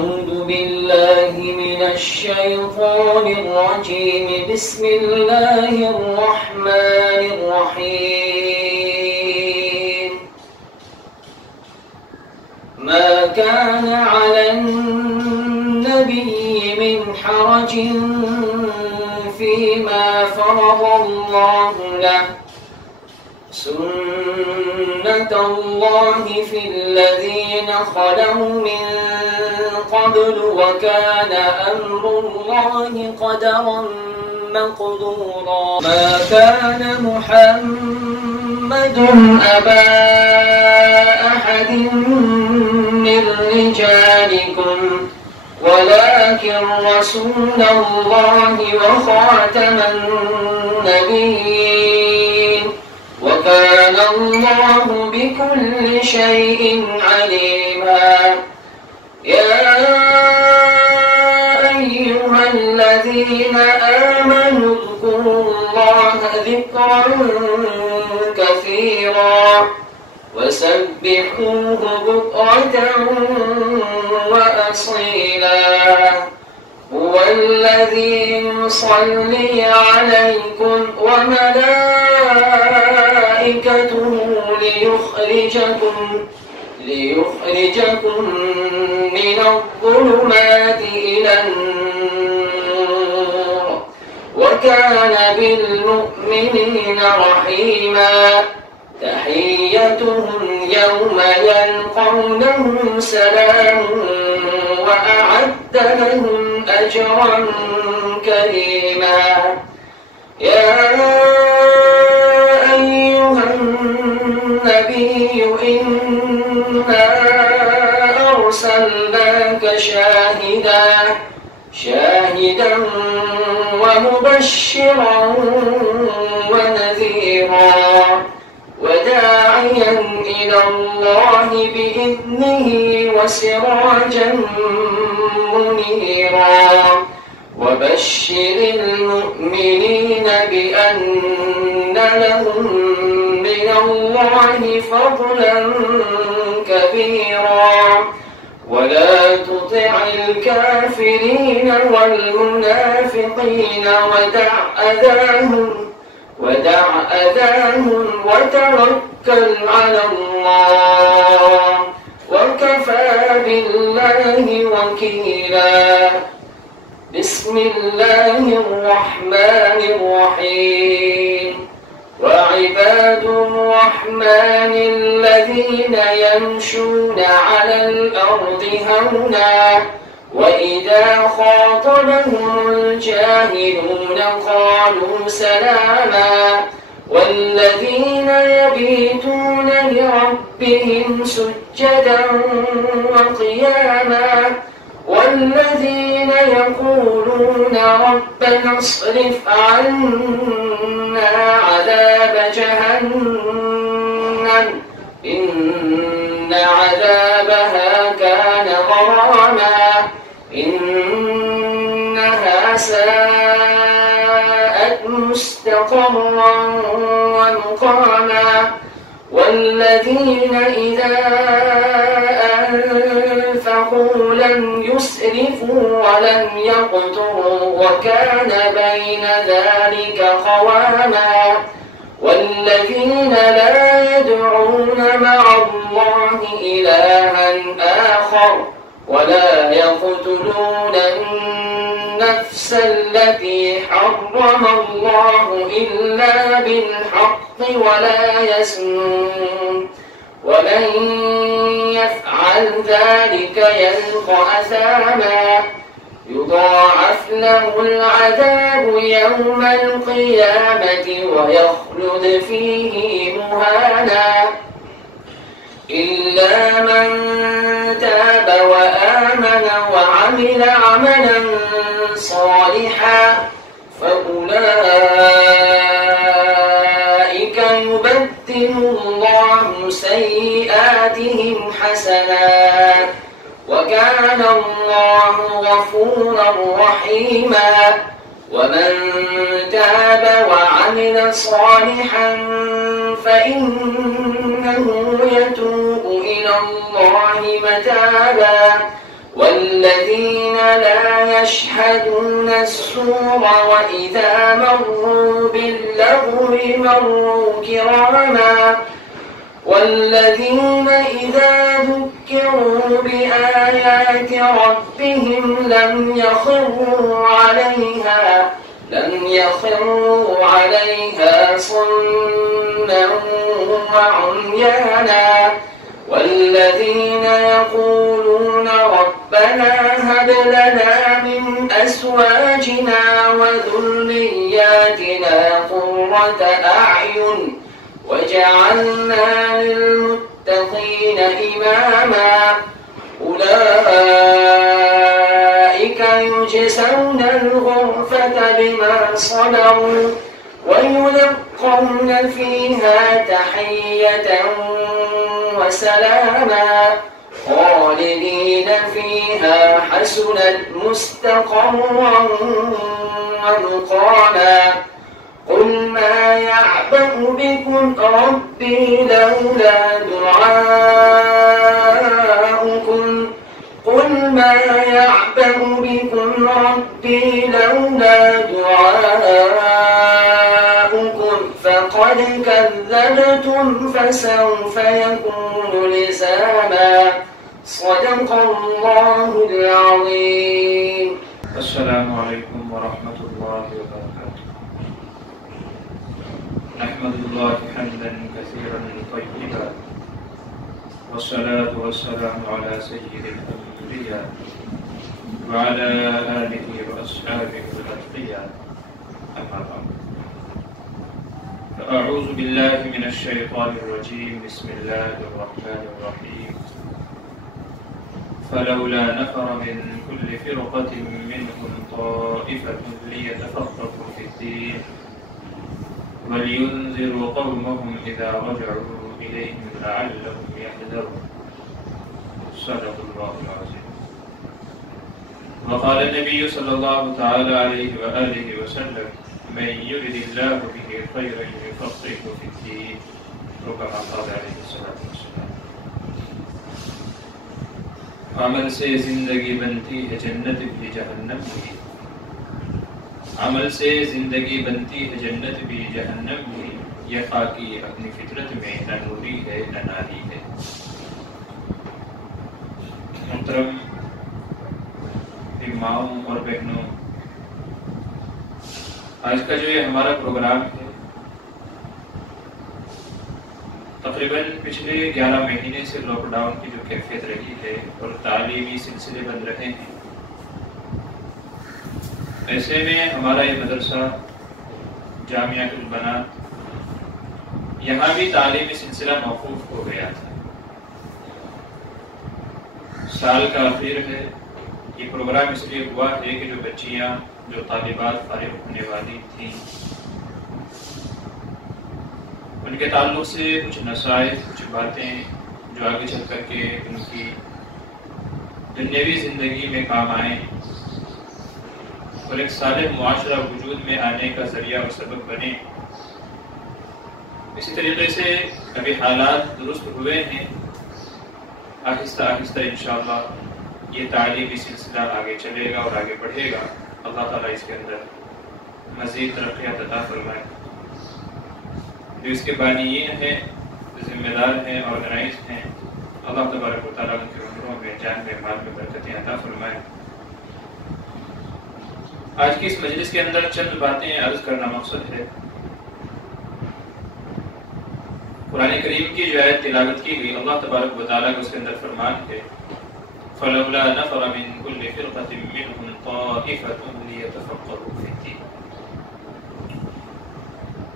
أعوذ بالله من الشيطان الرجيم. بسم الله الرحمن الرحيم. ما كان على النبي من حرج فيما فرض الله له، سنة الله في الذين خلوا من قبل، وكان أمر الله قدرا مقدورا. ما كان محمد أبا أحد من رجالكم ولكن رسول الله وخاتم النبيين، وكان الله بكل شيء عليما. يا أيها الذين آمنوا اذكروا الله ذكرا كثيرا وسبحوه بكرة وأصيلا. هو الذي يصلي عليكم وملائكته ليخرجكم من الظلمات إلى النور، وكان بالمؤمنين رحيما. تحيتهم يوم يلقونه سلام، وأعد لهم أجرا كريما. يا أيها النبي إنا أرسلناك شاهدا ومبشرا ونذيرا وداعيا إلى الله بإذنه وسراجا منيرا. وبشر المؤمنين بأن لهم من الله فضلا كبيرا. ولا تطع الكافرين والمنافقين ودع أذاهم وتوكل على الله، وكفى بالله وكيلا. بسم الله الرحمن الرحيم. وعباد الرحمن الذين يمشون على الأرض هونا وإذا خاطبهم الجاهلون قالوا سلاما. والذين يبيتون لربهم سجدا وقياما. والذين يقولون ربنا اصرف عنا عذاب جهنم إن عذابها كان غراما إنها ساءت مستقرا ومقاما. والذين إذا أنفقوا لم يسرفوا ولم يقتروا وكان بين ذلك قواما. والذين لا يدعون مع الله إلها آخر ولا يقتلون النفس التي حرم الله إلا بالحق ولا يزنون. ومن يفعل ذلك يلقى أثاما يضاعف له العذاب يوم القيامة ويخلد فيه مهانا. إلا من تاب وآمن وعمل عملا صالحا فأولئك يبدل الله سيئاتهم حسنات وكان الله غفورا رحيما. ومن تاب وعمل صالحا فإنه يتوب إلى الله متابا. والذين لا يشهدون السور وإذا مروا باللغو مروا كراما والذين إذا ذكروا بآيات ربهم لم يخروا عليها صما وعميانا والذين يقولون ربنا هب لنا من أزواجنا وذرياتنا قرة أعين وجعلنا للمتقين إماما أولئك يجزون الغرفة بما صبروا ويلقون فيها تحية وسلاما خالدين فيها حسنت مستقرا ومقاما قل ما يعبأ بكم ربي لولا دعاؤكم فقد كذبتم فسوف يكون لزاما صدق الله العظيم. السلام عليكم ورحمة الله وبركاته. نحمد الله حمدا كثيرا طيبا والصلاة والسلام على سيد الأنبياء وعلى آله وأصحابه الأتقياء أما بعد فأعوذ بالله من الشيطان الرجيم بسم الله الرحمن الرحيم فلولا نفر من كل فرقة منهم طائفة ليتفقهوا في الدين ولينذروا قومهم إذا رجعوا إليهم لعلهم يحذرون صدق الله العظيم. وقال النبي صلى الله تعالى عليه وآله وسلم من يرد الله به خيرا يفقهه في الدين وكما قال عليه الصلاة والسلام. عمل سے زندگی بنتی ہے جنت بھی جہنم بھی، عمل سے زندگی بنتی ہے جنت بھی جہنم بھی، یہ خاکی اپنی فطرت میں نہ نوری ہے نہ ناری ہے۔ محترم ماؤں اور بہنوں، آج کا جو یہ ہمارا پروگرام ہے تقریباً پچھلے 11 مہینے سے لاک ڈاؤن کی جو کیفیت رہی ہے اور تعلیمی سلسلے بند رہے ہیں، ایسے میں ہمارا یہ مدرسہ جامعہ البنات یہاں بھی تعلیمی سلسلہ موقوف ہو گیا تھا۔ سال کا آخر ہے، یہ پروگرام اس لیے ہوا ہے کہ جو بچیاں جو طالبات فارغ ہونے والی تھیں ان کے تعلق سے کچھ نصائح، کچھ باتیں جو آگے چل کر کے ان کی دنیاوی زندگی میں کام آئیں اور ایک صالح معاشرہ وجود میں آنے کا ذریعہ اور سبب بنے۔ اسی طریقے سے ابھی حالات درست ہوئے ہیں، آہستہ آہستہ انشاءاللہ یہ تعلیمی سلسلہ آگے چلے گا اور آگے بڑھے گا۔ اللہ تعالیٰ اس کے اندر مزید ترقیات عطا فرمائے۔ جو اس کے بانیین ہیں، ذمہ دار ہیں، آرگنائز ہیں، اللہ تبارک و تعالیٰ ان کے عمروں میں، جان میں، مال میں برکتیں عطا فرمائے۔ آج کی اس مجلس کے اندر چند باتیں عرض کرنا مقصد ہے۔ قرآن کریم کی جو آیت تلاوت کی گئی، اللہ تبارک و تعالیٰ کا اس کے اندر فرمان ہے فَلَوْلَا نَفَرَ مِن كُلِّ فِرْقَةٍ مِّنْهُمْ طَائِفَةٌ لِيَتَفَقَّهُوا فِي الدِّينِ۔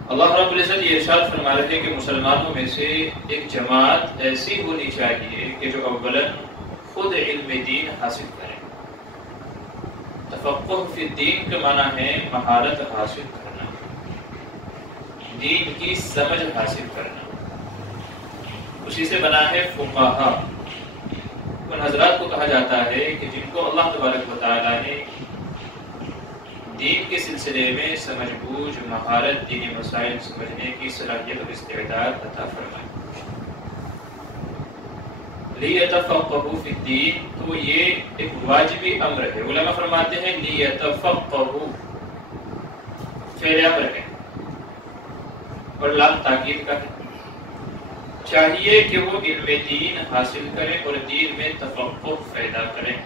اللہ رب العزت یہ ارشاد فرما رہے ہیں کہ مسلمانوں میں سے ایک جماعت ایسی ہونی چاہیے کہ جو اولاً خود علم دین حاصل کریں۔ تفقہ فی الدین کا معنی ہے مہارت حاصل کرنا، دین کی سمجھ حاصل کرنا، اسی سے بنا ہے فقہا۔ ان حضرات کو کہا جاتا ہے کہ جن کو اللہ تبارک و تعالیٰ نے دین کے سلسلے میں سمجھ بوجھ، مہارت، دینی مسائل سمجھنے کی صلاحیت اور استعداد عطا فرمائے۔ لیتفقہوا فی الدین، تو یہ ایک واجبی امر ہے۔ علماء فرماتے ہیں لیتفقہوا فعل امر ہے اور لام تاکید کا ہے، چاہیے کہ وہ علم دین حاصل کریں اور دین میں تفقہ پیدا کریں۔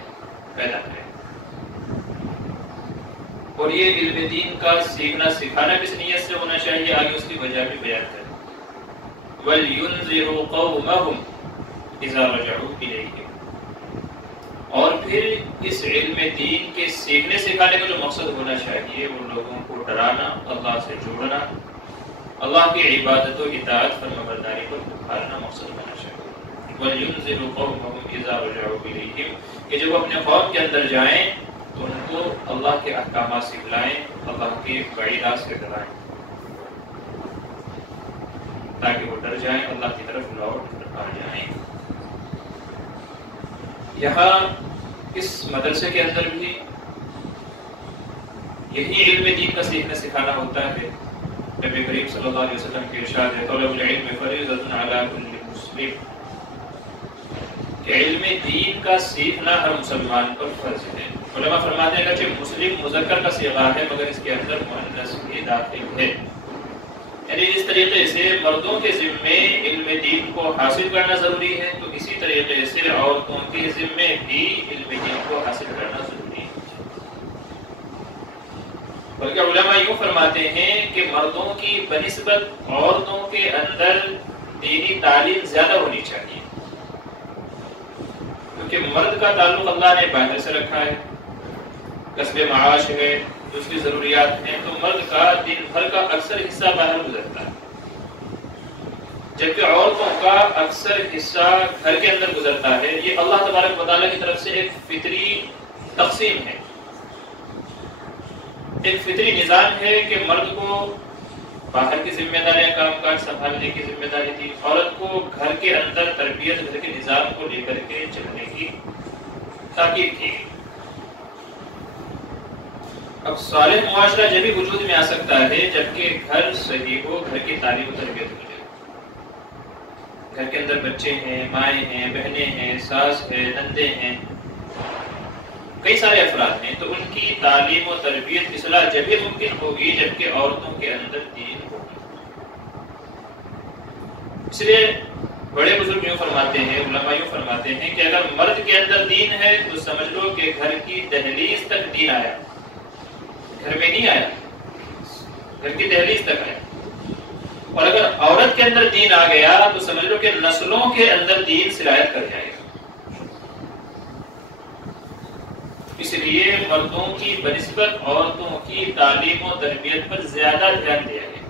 اور یہ علم دین کا سیکھنا سکھانا کس نیت سے ہونا چاہیے، آگے اس کی وجہ بھی بیان کریں۔ وَلْيُنذِرُوا قَوْمَهُمْ اِذَا رَجَعُوا إِلَيْهِمْ، اور پھر اس علم دین کے سیکھنے سکھانے کا جو مقصد ہونا چاہیے وہ لوگوں کو ڈرانا، اللہ سے جوڑنا، اللہ کی عبادت و اطاعت فرمانبرداری پر پکارنا مقصد ہونا چاہیے۔ وَلْيُنذِرُوا قَوْمَهُمْ إِذَا رَجَعُوا إِلَيْهِمْ، کہ جب اپنے قوم کے اندر جائیں تو ان کو اللہ کے احکامات سکھلائیں، اللہ کے وعیدات سے ڈرائیں، تاکہ وہ ڈر جائیں، اللہ کی طرف لوٹ آ جائیں۔ یہاں اس مدرسے کے اندر بھی یہی علم دین کا سیکھنا سکھانا ہوتا ہے۔ نبی کریم صلی اللہ علیہ وسلم کے ارشاد ہے طلب العلم فریضۃ علی کل مسلم، کہ علم دین کا سیکھنا ہر مسلمان پر فرض ہے۔ علماء فرماتے ہیں کہ مسلم مذکر کا صیغہ ہے مگر اس کے اندر مؤنث بھی داخل ہے، یعنی اس طریقے سے مردوں کے ذمے علم دین کو حاصل کرنا ضروری ہے تو اسی طریقے سے عورتوں کے ذمے بھی علم دین کو حاصل کرنا ضروری ہے۔ بلکہ علماء یوں فرماتے ہیں کہ مردوں کی بنسبت عورتوں کے اندر دینی تعلیم زیادہ ہونی چاہیے، کیونکہ مرد کا تعلق اللہ نے باہر سے رکھا ہے، کسب معاش ہے، دوسری ضروریات ہیں، تو مرد کا دن بھر کا اکثر حصہ باہر گزرتا ہے، جبکہ عورتوں کا اکثر حصہ گھر کے اندر گزرتا ہے۔ یہ اللہ تبارک و تعالیٰ کی طرف سے ایک فطری تقسیم ہے، ایک فطری نظام ہے کہ مرد کو باہر کی ذمہ داریاں کام کاج سنبھالنے کی ذمہ داری تھی، عورت کو گھر کے اندر تربیت، گھر کے نظام کو لے کر کے چلنے کی تاکید کی۔ اب صالح معاشرہ جبھی وجود میں آ سکتا ہے جبکہ گھر صحیح ہو، گھر کی تعلیم و تربیت ہو جائے، گھر کے اندر بچے ہیں، مائیں ہیں، بہنیں ہیں، ساس ہے، نندے ہیں، کئی سارے افراد ہیں، تو ان کی تعلیم و تربیت اصلاح جبھی ممکن ہوگی جبکہ عورتوں کے اندر دین ہوگی۔ اس لیے بڑے بزرگ یوں فرماتے ہیں، علماء یوں فرماتے ہیں کہ اگر مرد کے اندر دین ہے تو سمجھ لو کہ گھر کی دہلیز تک دین آیا، گھر میں نہیں آیا، گھر کی دہلیز تک آیا۔ اور اگر عورت کے اندر دین آ گیا تو سمجھ لو کہ نسلوں کے اندر دین سرایت کر جائے گا۔ اس لیے مردوں کی بنسبت عورتوں کی تعلیم و تربیت پر زیادہ دھیان دیا گیا۔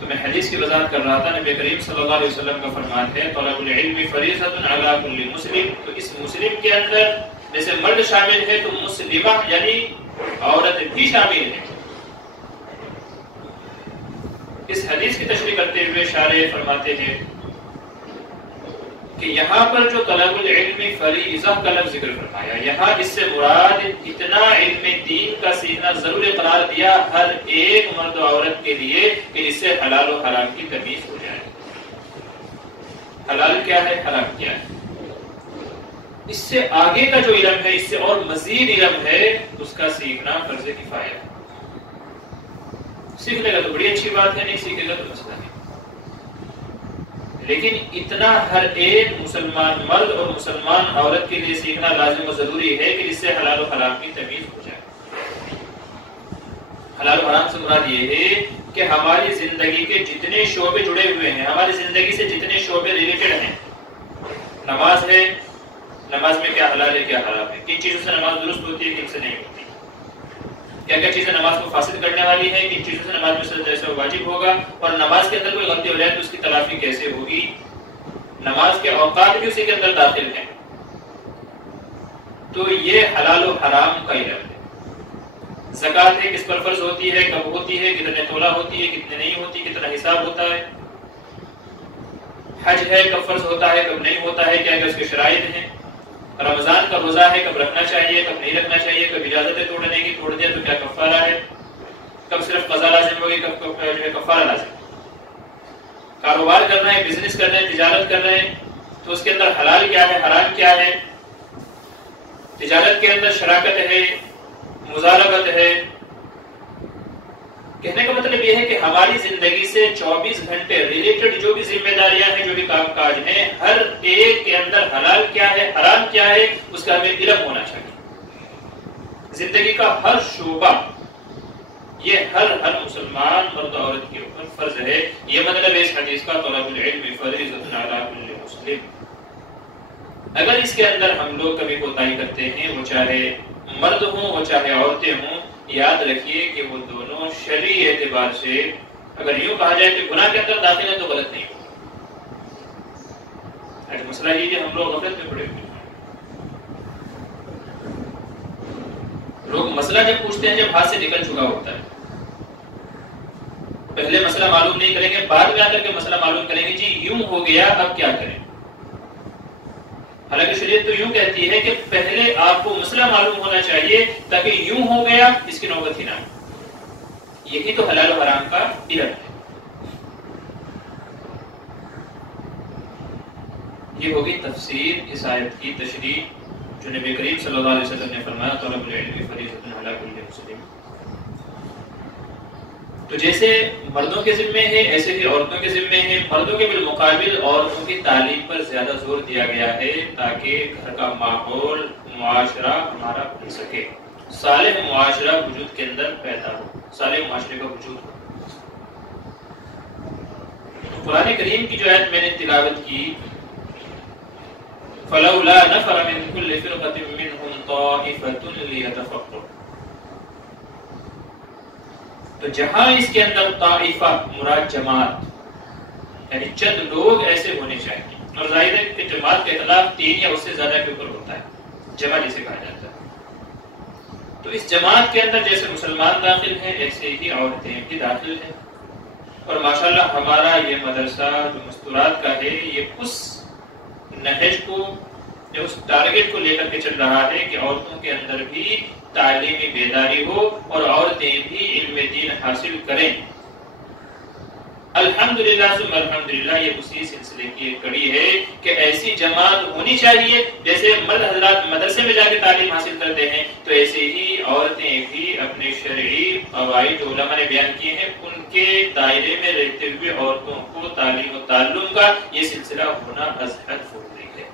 تو میں حدیث کی وضاحت کر رہا تھا، نبی کریم صلی اللہ علیہ وسلم کا فرمان ہے طلب العلم فریضۃ علی کل مسلم، تو اس مسلم کے اندر جیسے مرد شامل ہے تو مسلمہ یعنی عورت بھی شامل ہے۔ اس حدیث کی تشریح کرتے ہوئے شارح فرماتے ہیں کہ یہاں پر جو طلب العلم فریضہ کا لفظ ذکر فرمایا، یہاں اس سے مراد اتنا علم دین کا سیکھنا ضروری قرار دیا ہر ایک مرد و عورت کے لیے کہ جس سے حلال و حرام کی تمیز ہو جائے۔ حلال کیا ہے، حرام کیا ہے، اس سے آگے کا جو علم ہے، اس سے اور مزید علم ہے، اس کا سیکھنا فرض کفایہ ہے۔ سیکھ لے گا تو بڑی اچھی بات ہے، نہیں سیکھے گا تو مسئلہ نہیں، لیکن اتنا ہر ایک مسلمان مرد اور مسلمان عورت کے لیے سیکھنا لازم و ضروری ہے کہ جس سے حلال و حرام کی تمیز ہو جائے۔ حلال و حرام سے مراد یہ ہے کہ ہماری زندگی کے جتنے شعبے جڑے ہوئے ہیں، ہماری زندگی سے جتنے شعبے ریلیٹڈ ہیں، نماز ہے، نماز میں کیا حلال ہے کیا حرام ہے، کن چیزوں سے نماز درست ہوتی ہے کن سے نہیں ہوتی، کیا کیا چیزیں نماز کو فاسد کرنے والی ہے، کن چیزوں سے نماز میں سے جیسے واجب ہوگا، اور نماز کے اندر کوئی غلطی ہو جائے تو اس کی تلافی کیسے ہوگی، نماز کے اوقات بھی اسی کے اندر داخل ہیں۔ تو یہ حلال و حرام کا علم ہے۔ زکوٰۃ ہے کس پر فرض ہوتی ہے، کب ہوتی ہے، کتنے تولہ ہوتی ہے، کتنے نہیں ہوتی، کتنا حساب ہوتا ہے۔ حج ہے کب فرض ہوتا ہے کب نہیں ہوتا ہے، کیا کیا اس کے شرائط ہیں۔ رمضان کا روزہ ہے کب رکھنا چاہیے کب نہیں رکھنا چاہیے، کب اجازت ہے توڑنے کی، توڑ دیا تو کیا کفارہ ہے، کب صرف قضا لازم ہوگی کب جو ہے کفارہ لازم۔ کاروبار کر رہے ہیں، بزنس کر رہے ہیں، تجارت کر رہے ہیں، تو اس کے اندر حلال کیا ہے، حرام کیا ہے. تجارت کے اندر شراکت ہے، مزاربت ہے. کہنے کا مطلب یہ ہے کہ ہماری زندگی سے 24 گھنٹے ریلیٹڈ جو بھی ذمہ داریاں ہیں، جو بھی کام کاج ہیں، ہر ایک کے اندر حلال کیا ہے، حرام کیا ہے، اس کا ہمیں علم ہونا چاہیے. زندگی کا ہر شعبہ، یہ ہر مسلمان مرد و عورت کے اوپر فرض ہے. یہ مطلب ہے اس حدیث کا، طلب العلم فریضۃ علی کل مسلم. اگر اس کے اندر ہم لوگ کبھی کوتاہی کرتے ہیں، وہ چاہے مرد ہوں، وہ چاہے عورتیں ہوں، یاد رکھیے کہ وہ دونوں شرعی اعتبار سے اگر یوں کہا جائے کہ گناہ کے اندر داخل ہے تو غلط نہیں ہوگا. مسئلہ یہ کہ ہم لوگ غفلت میں پڑے ہوئے ہیں. لوگ مسئلہ جب پوچھتے ہیں جب ہاتھ سے نکل چکا ہوتا ہے. پہلے مسئلہ معلوم نہیں کریں گے، بعد میں آ کر کے مسئلہ معلوم کریں گے. جی یوں ہو گیا، اب کیا کریں. حالانکہ شریعت تو یوں کہتی ہے کہ پہلے آپ کو مسئلہ معلوم ہونا چاہیے تاکہ یوں ہو گیا اس کی نوبت ہی نہ آئے. یہی تو حلال و حرام کا علم ہے. یہ ہوگی تفسیر اس آیت کی تشریح جو نبی کریم صلی اللہ علیہ وسلم نے فرمایا طلب العلم فریضۃ علی کل مسلم. تو جیسے مردوں کے ذمے ہے ایسے ہی عورتوں کے ذمے ہے. مردوں کے بالمقابل عورتوں کی تعلیم پر زیادہ زور دیا گیا ہے تاکہ گھر کا ماحول، معاشرہ ہمارا بن سکے، صالح معاشرہ وجود کے اندر پیدا ہو، صالح معاشرے کا وجود ہو. قرآن کریم کی جو آیت میں نے تلاوت کی، فَلَوْلَا نَفَرَ مِن كُلِّ فِرْقَةٍ مِّنْهُمْ طَائِفَةٌ لِيَتَفَقَّهُوا. تو جہاں اس کے اندر طائفہ مراد جماعت، یعنی چند لوگ ایسے ہونے چاہیے. اور ظاہر ہے کہ جماعت کا اطلاق 3 یا اس سے زیادہ کے اوپر ہوتا ہے، جمع جسے کہا جاتا ہے. تو اس جماعت کے اندر جیسے مسلمان داخل ہیں ایسے ہی عورتیں بھی داخل ہیں. اور ماشاءاللہ ہمارا یہ مدرسہ جو مستورات کا ہے، یہ اس نہج کو یا اس ٹارگٹ کو لے کر کے چل رہا ہے کہ عورتوں کے اندر بھی تعلیمی بیداری ہو اور عورتیں بھی علم دین حاصل کریں. الحمدللہ ثم الحمدللہ یہ اسی سلسلے کی ایک کڑی ہے کہ ایسی جماعت ہونی چاہیے. جیسے مرد حضرات مدرسے میں جا کے تعلیم حاصل کرتے ہیں تو ایسے ہی عورتیں بھی اپنے شرعی قواعد جو علماء نے بیان کیے ہیں ان کے دائرے میں رہتے ہوئے عورتوں کو تعلیم و تعلم کا یہ سلسلہ ہونا از حد ضروری ہے.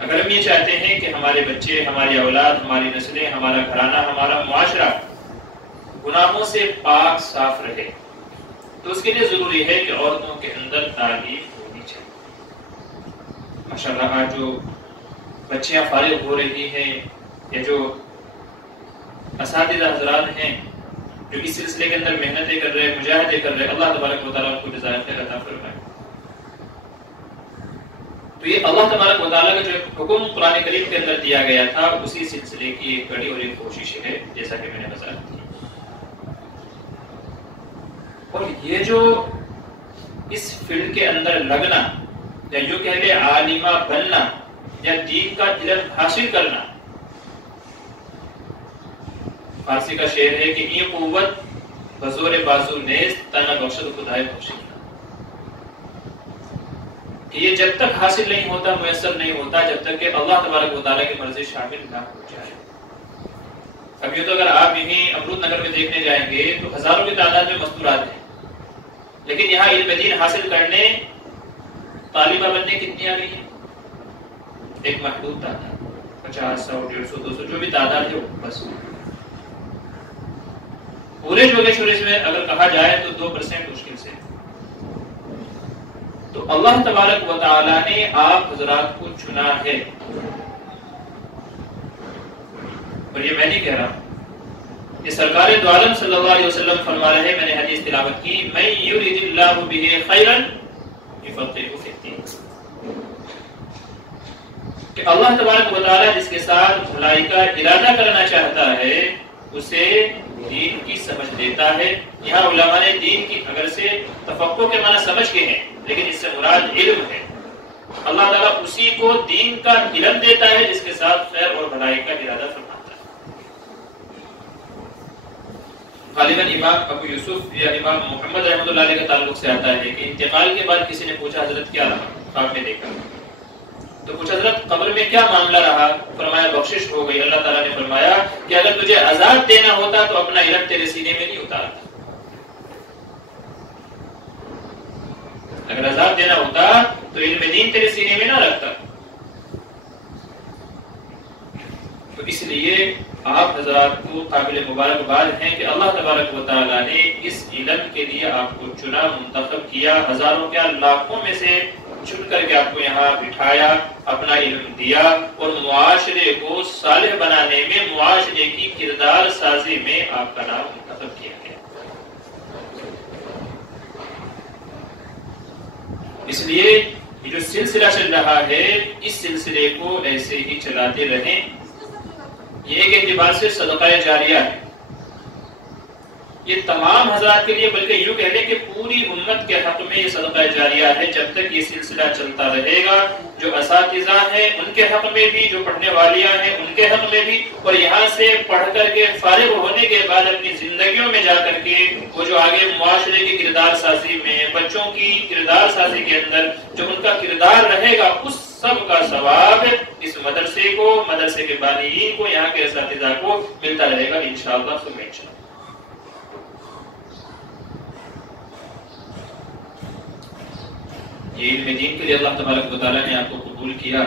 اگر ہم یہ چاہتے ہیں کہ ہمارے بچے، ہماری اولاد، ہماری نسلیں، ہمارا گھرانہ، ہمارا معاشرہ گناہوں سے پاک صاف رہے تو اس کے لیے ضروری ہے کہ عورتوں کے اندر تعلیم ہونی چاہیے. ماشاءاللہ آج جو بچیاں فارغ ہو رہی ہیں یا جو اساتذہ حضرات ہیں جو اس سلسلے کے اندر محنتیں کر رہے ہیں، مجاہدے کر رہے ہیں، اللہ تبارک و تعالیٰ ان کو جزائے خیر عطا فرمائے. تو یہ اللہ تبارک و تعالیٰ کا جو حکم قرآن کریم کے اندر دیا گیا تھا اسی سلسلے کی ایک کڑی اور ایک کوشش ہے جیسا کہ میں نے بتایا. اور یہ جو اس فیلڈ کے اندر لگنا یا یوں کہہ لے عالمہ بننا یا دین کا علم حاصل کرنا، فارسی کا شعر ہے کہ یہ قوت بزور بازو نیست تنہ بخشد خدائے بخشد. کہ یہ جب تک حاصل نہیں ہوتا، میسر نہیں ہوتا جب تک کہ اللہ تبارک و تعالیٰ کی مرضی شامل نہ ہو جائے. اب یہ تو اگر آپ یہیں امرود نگر میں دیکھنے جائیں گے تو ہزاروں کی تعداد میں مستورات ہیں، لیکن یہاں علم دین حاصل کرنے طالبہ بننے کتنی آ گئی ہیں؟ ایک محدود تعداد، 50، 100، 150، 200 جو بھی تعداد ہے بس. پورے جوگے شورش میں اگر کہا جائے تو 2% مشکل سے. تو اللہ تبارک و تعالیٰ نے آپ حضرات کو چنا ہے. اور یہ میں نہیں کہہ رہا، یہ سرکار دو عالم صلی اللہ علیہ وسلم فرما رہے ہیں. میں نے حدیث تلاوت کی، من یرید اللہ بہ خیرا یفقہہ فی الدین، کہ اللہ تبارک و تعالیٰ جس کے ساتھ بھلائی کا ارادہ کرنا چاہتا ہے اسے دین کی سمجھ دیتا ہے. یہاں علماء نے دین کی اگر سے تفقہ کے معنی سمجھ کے ہیں لیکن اس سے مراد علم ہے. اللہ تعالیٰ اسی کو دین کا علم دیتا ہے جس کے ساتھ خیر اور بھلائی کا ارادہ فرماتا ہے. غالباً امام ابو یوسف یا امام محمد رحمۃ اللہ علیہ کے تعلق سے آتا ہے کہ انتقال کے بعد کسی نے پوچھا حضرت کیا رہا خواب میں دیکھا، تو پوچھا حضرت قبر میں کیا معاملہ رہا؟ فرمایا بخشش ہو گئی۔ اللہ تعالیٰ نے فرمایا کہ اگر تجھے عذاب دینا ہوتا تو اپنا علم تیرے سینے میں نہیں اتارتا، اگر عذاب دینا ہوتا تو علم دین تیرے سینے میں نہ رکھتا۔ تو اس لیے آپ حضرات کو قابل مبارکباد ہیں کہ اللہ تبارک و تعالیٰ نے اس علم کے لیے آپ کو چنا، منتخب کیا، ہزاروں کیا لاکھوں میں سے چن کر کے آپ کو یہاں بٹھایا، اپنا علم دیا اور معاشرے کو صالح بنانے میں، معاشرے کی کردار سازی میں آپ کا نام منتخب کیا گیا۔ اس لیے یہ جو سلسلہ چل رہا ہے اس سلسلے کو ایسے ہی چلاتے رہیں۔ یہ ایک اعتبار سے صدقہ جاریہ ہے، یہ تمام حضرات کے لیے، بلکہ یوں کہہ لیں کہ پوری امت کے حق میں یہ صدقہ جاریہ ہے جب تک یہ سلسلہ چلتا رہے گا۔ جو اساتذہ ہیں ان کے حق میں بھی، جو پڑھنے والیاں ہیں ان کے حق میں بھی، اور یہاں سے پڑھ کر کے فارغ ہونے کے بعد اپنی زندگیوں میں جا کر کے وہ جو آگے معاشرے کی کردار سازی میں، بچوں کی کردار سازی کے اندر جو ان کا کردار رہے گا، اس سب کا ثواب اس مدرسے کو، مدرسے کے بانیین کو، یہاں کے اساتذہ کو ملتا رہے گا انشاءاللہ ثم انشاءاللہ۔ یہ علم دین کے لیے اللہ تبارک و تعالیٰ نے آپ کو قبول کیا۔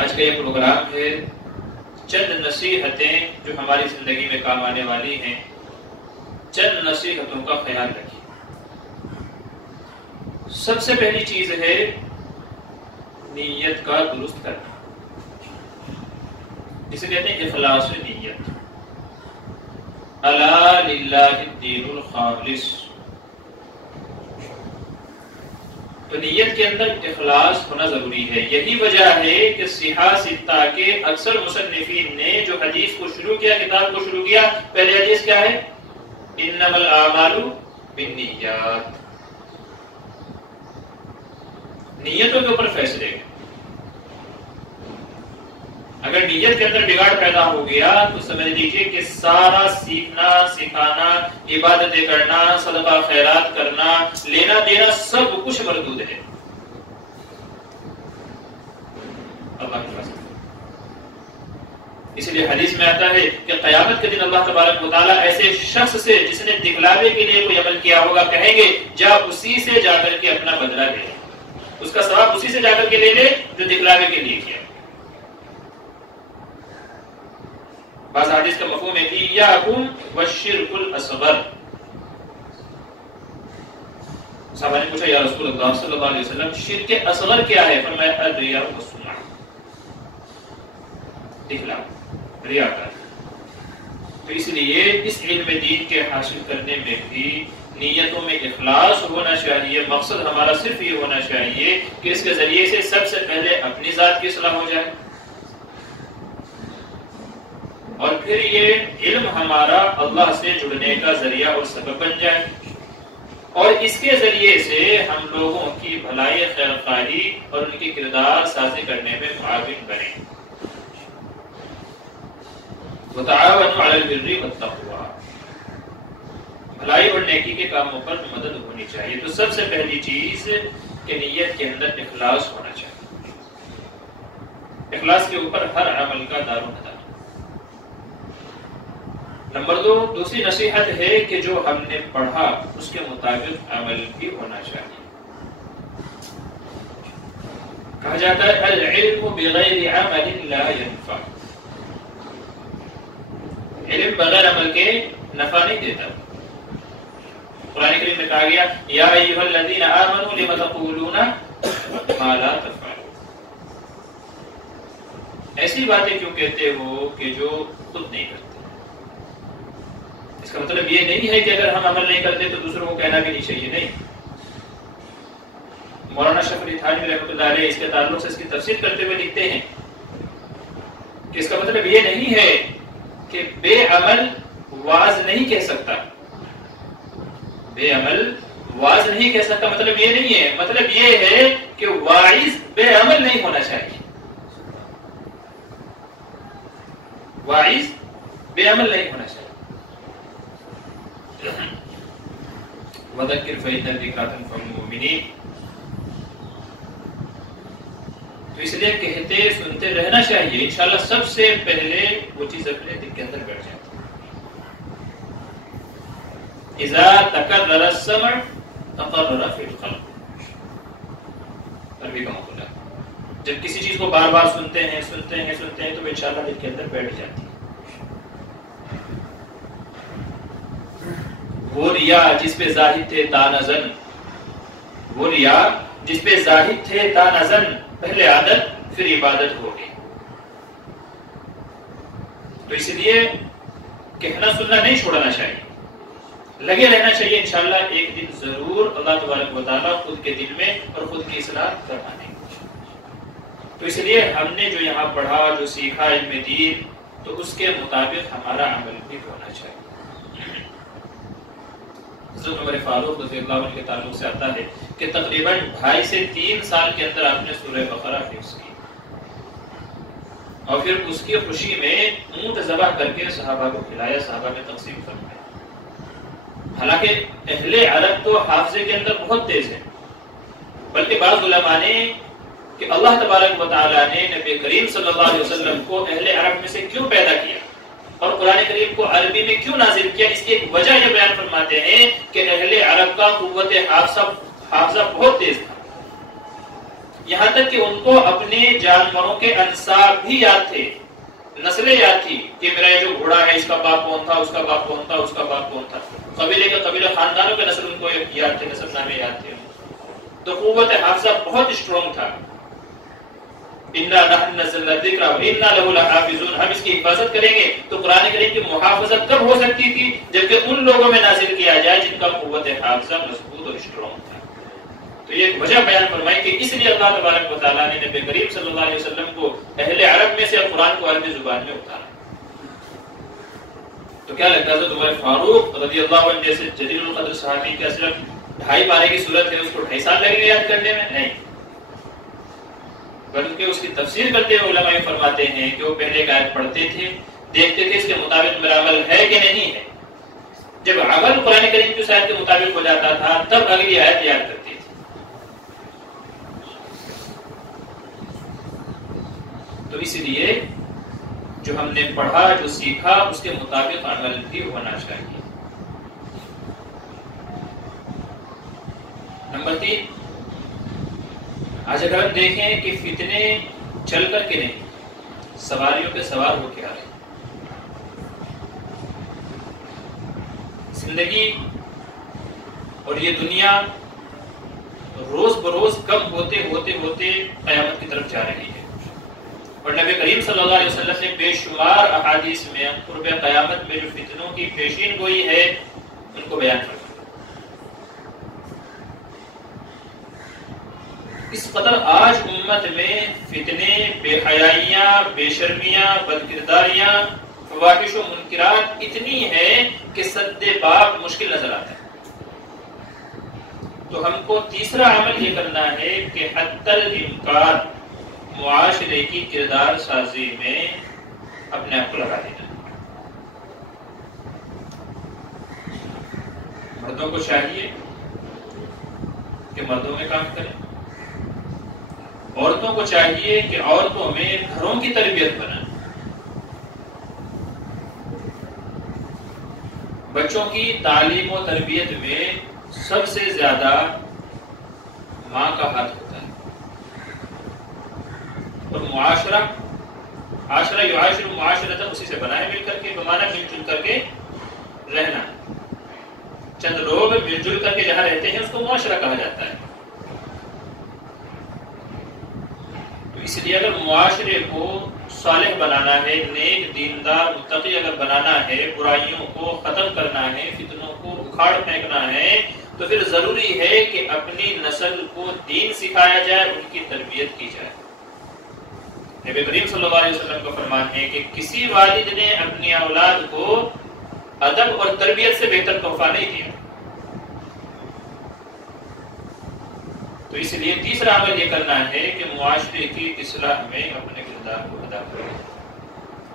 آج کا یہ پروگرام ہے چند نصیحتیں جو ہماری زندگی میں کام آنے والی ہیں، چند نصیحتوں کا خیال رکھیے۔ سب سے پہلی چیز ہے نیت کا درست کرنا، جسے کہتے ہیں اخلاص نیت۔ الا للہ الدین الخالص، تو نیت کے اندر اخلاص ہونا ضروری ہے۔ یہی وجہ ہے کہ صحاح ستہ کے اکثر مصنفین نے جو حدیث کو شروع کیا، کتاب کو شروع کیا، پہلے حدیث کیا ہے؟ انما الاعمال بالنیات، نیتوں کے اوپر فیصلے۔ اگر نیت کے اندر بگاڑ پیدا ہو گیا تو سمجھ لیجیے کہ سارا سیکھنا، سکھانا، عبادتیں کرنا، صدقہ خیرات کرنا، لینا دینا سب کچھ مردود ہے۔ اللہ کی قسم، اس لیے حدیث میں آتا ہے کہ قیامت کے دن اللہ تبارک و تعالیٰ ایسے شخص سے جس نے دکھلاوے کے لیے کوئی عمل کیا ہوگا کہیں گے جا اسی سے جا کر کے اپنا بدلہ لے لے، اس کا ثواب اسی سے جا کر کے لے لے جو دکھلاوے کے لیے کیا۔ بعض حدیث کا مفہوم ہے ایاکم والشرک الاصغر۔ صحابہ نے پوچھا یا رسول اللہ صلی اللہ علیہ وسلم شرک اصغر کیا ہے؟ فرمایا الریا والسمعہ، دکھلاوا، ریاکاری۔ تو اس لیے اس علم دین کے حاصل کرنے میں بھی نیتوں میں اخلاص ہونا چاہیے۔ مقصد ہمارا صرف یہ ہونا چاہیے کہ اس کے ذریعے سے سب سے پہلے اپنی ذات کی اصلاح ہو جائے، اور پھر یہ علم ہمارا اللہ سے جڑنے کا ذریعہ اور سبب بن جائے، اور اس کے ذریعے سے ہم لوگوں کی بھلائی، خیر خواہی اور ان کی کردار سازی کرنے میں معاون بنیں۔ وتعاونوا علی البر والتقوی، بھلائی اور نیکی کے کاموں پر مدد ہونی چاہیے۔ تو سب سے پہلی چیز کہ نیت کے اندر اخلاص ہونا چاہیے۔ اخلاص کے اوپر ہر عمل کا دار و مدار۔ نمبر دو، دوسری نصیحت ہے کہ جو ہم نے پڑھا اس کے مطابق عمل بھی ہونا چاہیے۔ کہا جاتا ہے العلم بغیر عمل لا ينفع، علم بغیر عمل کے نفع نہیں دیتا۔ قرآن کریم میں کہا گیا یا ایھا الذین آمنوا لم تقولون ما لا تفعلون، ایسی باتیں کیوں کہتے ہو کہ جو خود نہیں کرتے۔ اس کا مطلب یہ نہیں ہے کہ اگر ہم عمل نہیں کرتے تو دوسروں کو کہنا بھی نہیں چاہیے، نہیں۔ مولانا اشرف علی تھانوی رحمۃ اللہ علیہ اس کے تعلق سے اس کی تفسیر کرتے ہوئے لکھتے ہیں کہ اس کا مطلب یہ نہیں ہے کہ بے عمل واعظ نہیں کہہ سکتا، بے عمل واعظ نہیں کہہ سکتا، مطلب یہ نہیں ہے۔ مطلب یہ ہے کہ واعظ بے عمل نہیں ہونا چاہیے، واعظ بے عمل نہیں ہونا چاہیے۔ وذکر فإن الذکریٰ تنفع المؤمنین. تو اس لیے کہتے سنتے رہنا چاہیے. انشاءاللہ سب سے پہلے وہ چیز اپنے دل کے اندر بیٹھ جاتی ہے. اذا تکرر السمع تقرر فی القلب. عربی کا مقولہ ہے. جب کسی چیز کو بار بار سنتے ہیں تو وہ انشاءاللہ دل کے اندر بیٹھ جاتی ہے. وہ ریا جس پہ زاہد تھے دانزن، وہ ریا جس پہ زاہد تھے دانزن، پہلے عادت پھر عبادت ہو گئی. تو اس لیے کہنا سننا نہیں چھوڑنا چاہیے، لگے رہنا چاہیے. انشاءاللہ ایک دن ضرور اللہ تبارک و تعالیٰ خود کے دل میں اور خود کی اصلاح کروانے. تو اس لیے ہم نے جو یہاں پڑھا، جو سیکھا علم دین، تو اس کے مطابق ہمارا عمل بھی ہونا چاہیے. حضرت عمر فاروق رضی اللہ عنہ کے تعلق سے آتا ہے کہ تقریباً 2.5 سے 3 سال کے اندر آپ نے سورہ بقرہ حفظ کی، اور پھر اس کی خوشی میں اونٹ ذبح کر کے صحابہ کو کھلایا، صحابہ میں تقسیم فرمایا. حالانکہ اہل عرب تو حافظے کے اندر بہت تیز ہے، بلکہ بعض علماء نے کہ اللہ تبارک و تعالیٰ نے نبی کریم صلی اللہ علیہ وسلم کو اہل عرب میں سے کیوں پیدا کیا اور قرآن کریم کو عربی میں کیوں نازل کیا، اس کی ایک وجہ یہ بیان فرماتے ہیں کہ اہل عرب کا قوت حافظہ بہت تیز تھا. یہاں تک کہ ان کو اپنے جانوروں کے انساب بھی یاد تھے، نسلیں یاد تھی کہ میرا یہ جو گھوڑا ہے اس کا باپ کون تھا، اس کا باپ کون تھا، اس کا باپ کون تھا. قبیلے خاندانوں کے نسل ان کو یاد تھے، نسل نامے یاد تھے. تو قوت حافظہ بہت اسٹرانگ تھا. اِنَّا نَحْنُ نَزَّلْنَا الذِّكْرَ وَإِنَّا لَهُ لَحَافِظُونَ. ہم اس کی حفاظت کریں گے. تو قرآن کریم کی محافظت کب ہو سکتی تھی؟ جبکہ ان لوگوں میں نازل کیا جائے جن کا قوت حافظہ مضبوط اور اسٹرانگ تھا. تو یہ ایک وجہ بیان فرمائی کہ اس لیے اللہ تبارک و تعالیٰ نے نبی کریم صلی اللہ علیہ وسلم کو اہل عرب میں سے قرآن کو عربی زبان میں اتارا. تو کیا لگتا ہے حضرت عمر فاروق رضی اللہ عنہ جیسے جلیل القدر صحابی کا صرف 2.5 پارے کی صورت ہے، اس کو 2.5 سال لگے گا یاد کرنے میں؟ نہیں، بلکہ اس کی تفسیر کرتے ہوئے علماء فرماتے ہیں کہ وہ پہلے ایک آیت پڑھتے تھے، دیکھتے تھے اس کے مطابق میرا عمل ہے کہ نہیں ہے. جب عمل قرآن کریم کی آیت کے مطابق ہو جاتا تھا تب اگلی آیت یاد کرتے تھے. تو اس لیے جو ہم نے پڑھا، جو سیکھا، اس کے مطابق عمل بھی ہونا چاہیے. نمبر 3، آج اگر ہم دیکھیں کہ فتنے چل کر کے نہیں، سواریوں پہ سوار ہو کے آ رہے ہیں. زندگی اور یہ دنیا روز بروز کم ہوتے ہوتے ہوتے قیامت کی طرف جا رہی ہے. اور نبی کریم صلی اللہ علیہ وسلم نے بے شمار احادیث میں قرب قیامت میں جو فتنوں کی پیشین گوئی ہے ان کو بیان فرمایا. اس قدر آج امت میں فتنے، بے حیائیاں، بے شرمیاں، بدکرداریاں، فواحش و منکرات اتنی ہیں کہ سد باب مشکل نظر آتا ہے. تو ہم کو تیسرا عمل یہ کرنا ہے کہ حتی الامکان معاشرے کی کردار سازی میں اپنے آپ کو لگا دینا. مردوں کو چاہیے کہ مردوں میں کام کریں، عورتوں کو چاہیے کہ عورتوں میں گھروں کی تربیت بنائیں. بچوں کی تعلیم و تربیت میں سب سے زیادہ ماں کا ہاتھ ہوتا ہے. اور معاشرہ یعاشر معاشرۃ اسی سے بنا ہے، مل کر کے، بمانا مل جل کر کے رہنا. چند لوگ مل جل کر کے جہاں رہتے ہیں اس کو معاشرہ کہا جاتا ہے. تو اس لیے اگر معاشرے کو صالح بنانا ہے، نیک دیندار متقی اگر بنانا ہے، برائیوں کو ختم کرنا ہے، فتنوں کو اکھاڑ پھینکنا ہے، تو پھر ضروری ہے کہ اپنی نسل کو دین سکھایا جائے، ان کی تربیت کی جائے. نبی کریم صلی اللہ علیہ وسلم کا فرمان ہے کہ کسی والد نے اپنی اولاد کو ادب اور تربیت سے بہتر تحفہ نہیں دیا. تو اس لیے تیسرا عمل یہ کرنا ہے کہ معاشرے کی اصلاح میں اپنے کردار کو ادا کریں،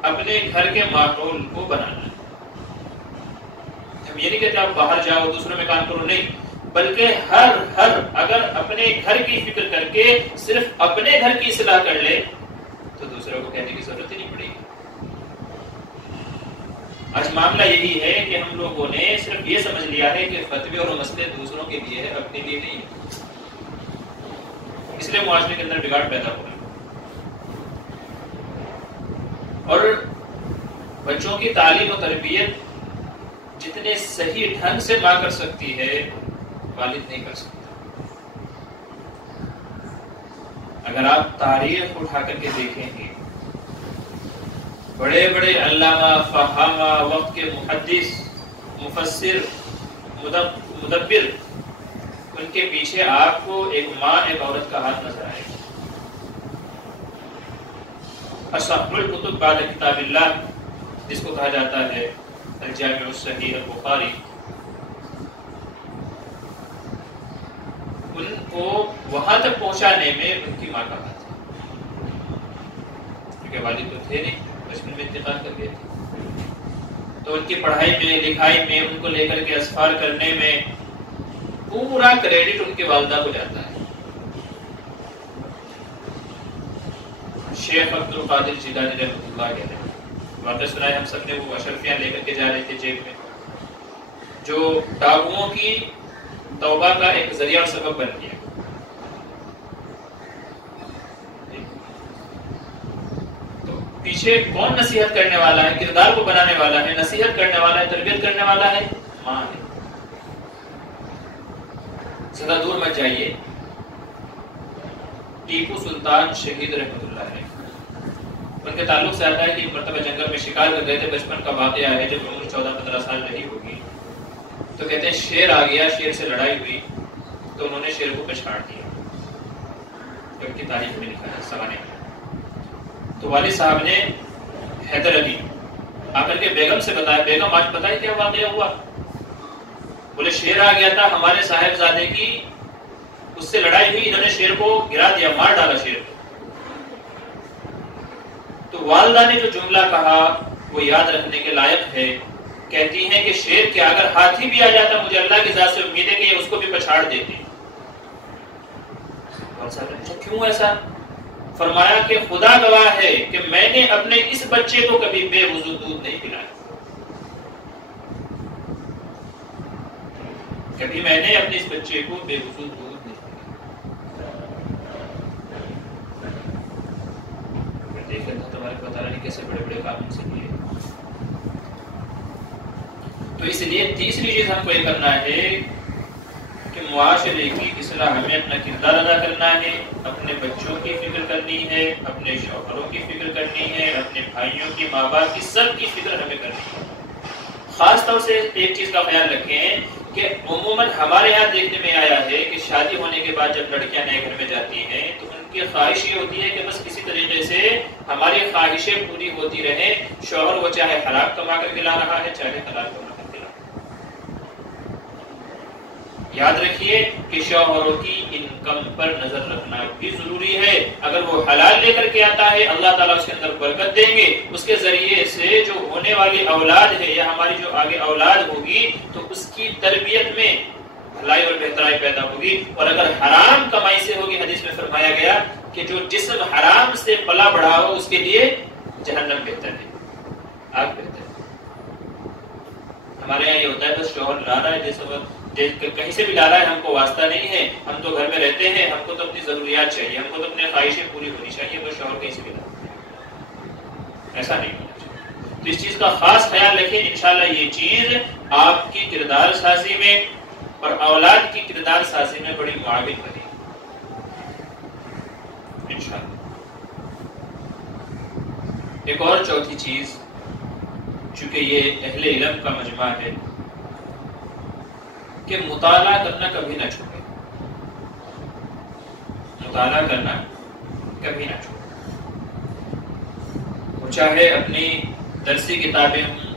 اپنے گھر کے ماحول کو بنانا ہے. ہم یہ نہیں کہتے آپ باہر جاؤ دوسروں میں کام کرو، نہیں. بلکہ ہر اگر اپنے گھر کی فکر کر کے صرف اپنے گھر کی اصلاح کر لے تو دوسروں کو کہنے کی ضرورت ہی نہیں پڑے گی۔ آج معاملہ یہی ہے کہ ہم لوگوں نے صرف یہ سمجھ لیا ہے کہ فتوے اور مسئلے دوسروں کے لیے ہے، اپنے لیے نہیں ہے، اس لیے معاشرے کے اندر بگاڑ پیدا ہو رہا ہے۔ اور بچوں کی تعلیم و تربیت جتنے صحیح ڈھنگ سے ماں کر سکتی ہے والد نہیں کر سکتا۔ اگر آپ تاریخ اٹھا کر کے دیکھیں گے، بڑے بڑے علامہ فہامہ، وقت کے محدث، مفسر، مدبر، ان کے پیچھے آپ کو ایک ماں ایک عورت کا ہاتھ نظر آئے گا۔ اصح الکتب بعد کتاب اللہ جس کو کہا جاتا ہے الجامع الصحیح البخاری، ان کو وہاں تک پہنچانے میں ان کی ماں کا ہاتھ ہے، کیونکہ والد تو تھے نہیں، بچپن میں انتقال کر گئے تھے، تو ان کی پڑھائی میں، لکھائی میں، ان کو لے کر کے اسفار کرنے میں پورا کریڈٹ ان کے والدہ کو جاتا ہے۔ شیخ عبد القادر جیلانی رحمۃ اللہ کہتے ہیں، واقعہ سنا ہے ہم سب نے، وہ اشرفیاں لے کر کے جا رہے تھے جیب میں، جو ڈاکوؤں کی توبہ کا ایک ذریعہ اور سبب بن گیا۔ تو پیچھے کون نصیحت کرنے والا ہے، کردار کو بنانے والا ہے، نصیحت کرنے والا ہے، تربیت کرنے والا ہے، ماں ہے۔ زیادہ دور مت جائیے، ٹیپو سلطان شہید رحمۃ اللہ علیہ، ان کے تعلق سے آتا ہے کہ ایک مرتبہ جنگل میں شکار کر گئے تھے، بچپن کا واقعہ ہے، جب عمر 14-15 سال رہی ہوگی، تو کہتے ہیں شیر آ گیا، شیر سے لڑائی ہوئی تو انہوں نے شیر کو پچھاڑ دیا، ان کی تاریخ میں لکھا ہے سوانے میں۔ تو والد صاحب نے حیدر علی آ کر کے بیگم سے بتایا، بیگم آج پتہ ہے کیا واقعہ ہوا؟ بولے شیر آ گیا تھا ہمارے صاحبزادے کی، اس سے لڑائی ہوئی، انہوں نے شیر کو گرا دیا، مار ڈالا شیر کو۔ تو والدہ نے جو جملہ کہا وہ یاد رکھنے کے لائق ہے، کہتی ہیں کہ شیر کے اگر ہاتھی بھی آ جاتا مجھے اللہ کی ذات سے امید ہے کہ یہ اس کو بھی پچھاڑ دیتی۔ کیوں ایسا؟ فرمایا کہ خدا گواہ ہے کہ میں نے اپنے اس بچے کو کبھی بے وضو دودھ نہیں پلایا، کبھی میں نے اپنے اس بچے کو بے وضو دودھ نہیں پلایا۔ دیکھ لیتا تمہارے پتہ نہیں کیسے بڑے بڑے کام سے کیے۔ تو اس لیے تیسری چیز ہم کو یہ کرنا ہے کہ معاشرے کی اصلاح ہمیں اپنا کردار ادا کرنا ہے، اپنے بچوں کی فکر کرنی ہے، اپنے شوہروں کی فکر کرنی ہے، اپنے بھائیوں کی، ماں باپ کی، سب کی فکر ہمیں کرنی ہے۔ خاص طور سے ایک چیز کا خیال رکھیں کہ عموماً ہمارے یہاں دیکھنے میں آیا ہے کہ شادی ہونے کے بعد جب لڑکیاں نئے گھر میں جاتی ہیں تو ان کی خواہش یہ ہوتی ہے کہ بس کسی طریقے سے ہماری خواہشیں پوری ہوتی رہیں، شوہر وہ چاہے حرام کما کر کے لا رہا ہے چاہے حلال کما کر کے لا رہا ہے۔ یاد رکھیے کہ شوہروں کی انکم پر نظر رکھنا بھی ضروری ہے، اگر وہ حلال لے کر کے آتا ہے اللہ تعالیٰ اس کے اندر برکت دیں گے، اس کے ذریعے سے جو ہونے والی اولاد ہے یا ہماری جو آگے اولاد ہوگی تو اس کی تربیت میں بھلائی اور بہترائی پیدا ہوگی۔ اور اگر حرام کمائی سے ہوگی، حدیث میں فرمایا گیا کہ جو جسم حرام سے پلا بڑھا ہو اس کے لیے جہنم بہتر ہے، آگ بہتر ہے۔ ہمارے یہاں یہ ہوتا ہے بس شوہر لا رہا ہے، جیسے کہیں سے بھی لا رہا ہے، ہم کو واسطہ نہیں ہے، ہم تو گھر میں رہتے ہیں، ہم کو تو اپنی ضروریات چاہیے، ہم کو تو اپنی خواہشیں پوری ہونی چاہیے، بس شوہر کہیں سے بھی لا، ایسا نہیں ہونا چاہیے۔ تو اس چیز کا خاص خیال رکھیں، انشاءاللہ یہ چیز آپ کی کردار سازی میں اور اولاد کی کردار سازی میں بڑی معاون بنے انشاءاللہ۔ ایک اور چوتھی چیز، چونکہ یہ اہل علم کا مجمع ہے، کہ مطالعہ کرنا کبھی نہ چھوڑے، مطالعہ کرنا کبھی نہ چھوڑے، وہ چاہے اپنی درسی کتابیں ہوں،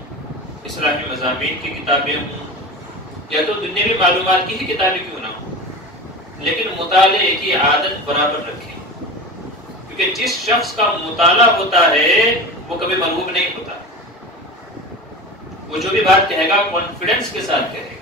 اصلاحی مضامین کی کتابیں ہوں، یا تو دنیاوی معلومات کی ہی کتابیں کیوں نہ ہوں، لیکن مطالعے کی عادت برابر رکھیں، کیونکہ جس شخص کا مطالعہ ہوتا ہے وہ کبھی مرغوب نہیں ہوتا، وہ جو بھی بات کہے گا کانفیڈنس کے ساتھ کہے گا۔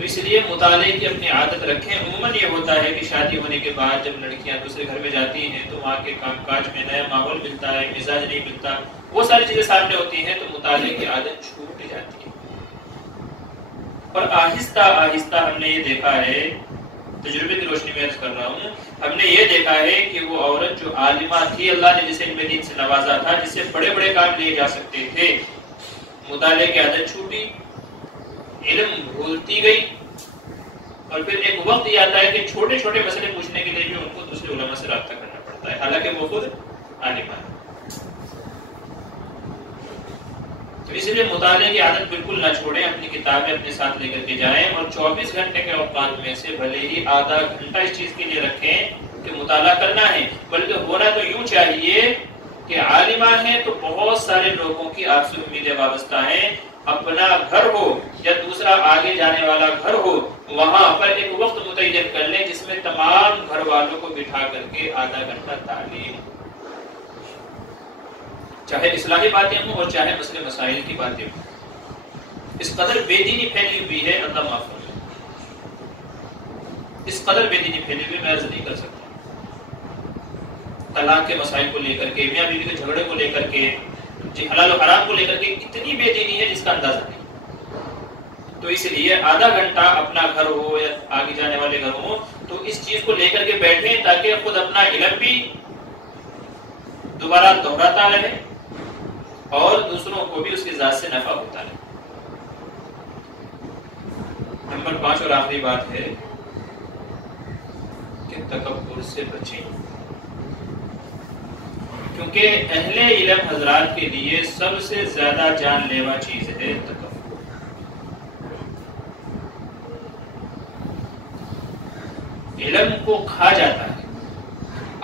تو اس لیے مطالعے کی اپنی عادت رکھیں. عموماً یہ ہوتا ہے کہ شادی ہونے کے بعد جب لڑکیاں دوسرے گھر میں جاتی ہیں تو وہاں کے کام کاج میں نیا ماحول ملتا ہے، مزاج نہیں ملتا، وہ ساری چیزیں سامنے ہوتی ہیں تو مطالعے کی عادت چھوٹ جاتی ہے. اور آہستہ آہستہ ہم نے یہ دیکھا ہے، تجربے کی روشنی میں عرض کر رہا ہوں، ہم نے یہ دیکھا ہے کہ وہ عورت جو عالمہ تھی، اللہ نے جسے علم دین سے نوازا تھا، جس سے بڑے بڑے کام لیے جا سکتے تھے، مطالعے کی عادت چھوٹی، علم بھولتی گئی، اور پھر ایک وقت یہ آتا ہے کہ چھوٹے چھوٹے مسئلے پوچھنے کے لیے بھی ان کو دوسرے علماء سے رابطہ کرنا پڑتا ہے، حالانکہ وہ خود عالمہ ہے. تو اس لیے مطالعے کی عادت بالکل نہ چھوڑیں، اپنی کتابیں اپنے ساتھ لے کر کے جائیں، اور 24 گھنٹے کے اوقات میں سے بھلے ہی آدھا گھنٹہ اس چیز کے لیے رکھیں کہ مطالعہ کرنا ہے. بلکہ ہونا تو یوں چاہیے کہ عالمہ ہیں تو بہت سارے لوگوں کی آپ سے امیدیں وابستہ ہیں. اپنا گھر ہو یا دوسرا آگے جانے والا گھر ہو، وہاں پر ایک وقت متعین کر لیں جس میں تمام گھر والوں کو بٹھا کر کے آدھا گھنٹہ تعلیم، چاہے اصلاحی باتیں ہوں اور چاہے مسئلے مسائل کی باتیں ہوں. اس قدر بے دینی پھیلی ہوئی ہے، اللہ معاف کرے، اس قدر بے دینی پھیلی ہوئی میں عرض نہیں کر سکتا. طلاق کے مسائل کو لے کر کے، میاں بیوی کے جھگڑے کو لے کر کے، جی حلال و حرام کو لے کر کے اتنی بے دینی ہے جس کا اندازہ نہیں. تو اس لیے آدھا گھنٹہ اپنا گھر ہو یا آگے جانے والے گھر ہو تو اس چیز کو لے کر کے بیٹھیں تاکہ خود اپنا علم بھی دوبارہ دہراتا رہے اور دوسروں کو بھی اس کی ذات سے نفع ہوتا رہے. نمبر 5 اور آخری بات ہے کہ تکبر سے بچیں، کیونکہ اہل علم حضرات کے لیے سب سے زیادہ جان لیوا چیز ہے تکبر. علم کو کھا جاتا ہے،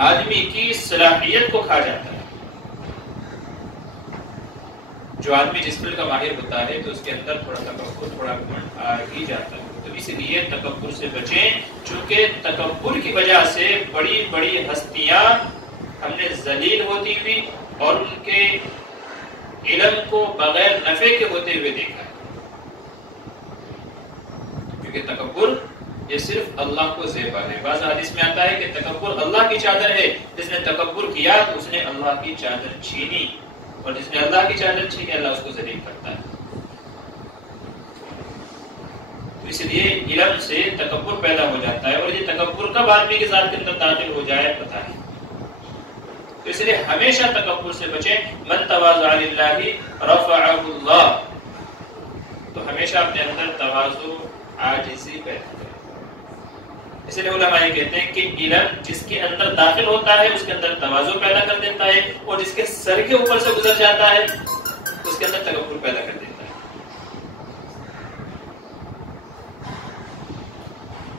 آدمی کی صلاحیت کو کھا جاتا ہے. جو آدمی جس فیلڈ کا ماہر ہوتا ہے تو اس کے اندر تھوڑا تکبر، تھوڑا گھمنڈ آ ہی جاتا ہے. تو اس لیے تکبر سے بچیں، چونکہ تکبر کی وجہ سے بڑی بڑی ہستیاں ہم نے ذلیل ہوتی ہوئی اور ان کے علم کو بغیر نفع کے ہوتے ہوئے دیکھا ہے. کیونکہ تکبر یہ صرف اللہ کو زیبا ہے. بعض حدیث میں آتا ہے کہ تکبر اللہ کی چادر ہے، جس نے تکبر کیا تو اس نے اللہ کی چادر چھینی، اور جس نے اللہ کی چادر چھینی اللہ اس کو ذلیل کرتا ہے. تو اس لیے علم سے تکبر پیدا ہو جاتا ہے، اور یہ تکبر کب آدمی کے ذات کے اندر داخل ہو جائے پتہ نہیں. تو اس لیے ہمیشہ تکبر سے بچیں. من تواضع للہ رفعہ اللہ، تو ہمیشہ اپنے اندر تواضع، عاجزی پیدا کریں. اس لیے علماء یہ کہتے ہیں کہ علم جس کے اندر داخل ہوتا ہے اس کے اندر تواضع پیدا کر دیتا ہے، اور جس کے سر کے اوپر سے گزر جاتا ہے اس کے اندر تکبر پیدا کر دیتا ہے.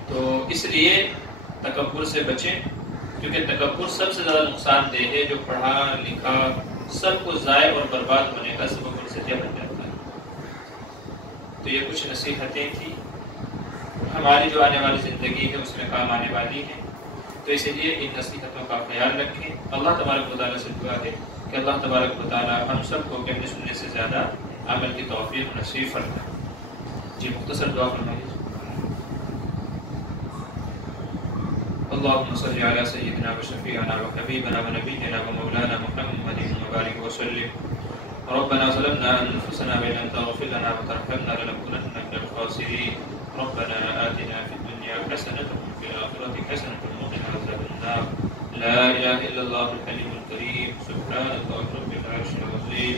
تو اس لیے تکبر سے بچیں، کیونکہ تکبر سب سے زیادہ نقصان دہ ہے، جو پڑھا لکھا سب کو ضائع اور برباد ہونے کا سبب اور ذریعہ بن جاتا ہے. تو یہ کچھ نصیحتیں تھیں، ہماری جو آنے والی زندگی ہے اس میں کام آنے والی ہیں. تو اسی لیے ان نصیحتوں کا خیال رکھیں. اللہ تبارک و تعالیٰ سے دعا ہے کہ اللہ تبارک و تعالیٰ ہم سب کو کہنے سننے سے زیادہ عمل کی توفیق نصیب فرمائے. جی مختصر دعا فرمائیے. اللهم صل على سيدنا وشفيعنا وحبيبنا ونبينا ومولانا محمد وبارك وسلم. ربنا ظلمنا انفسنا وان لم تغفر لنا وترحمنا لنكونن من الخاسرين. ربنا آتنا في الدنيا حسنة وفي الآخرة حسنة وقنا عذاب النار. لا إله إلا الله الحليم الكريم. سبحان الله رب العرش العظيم.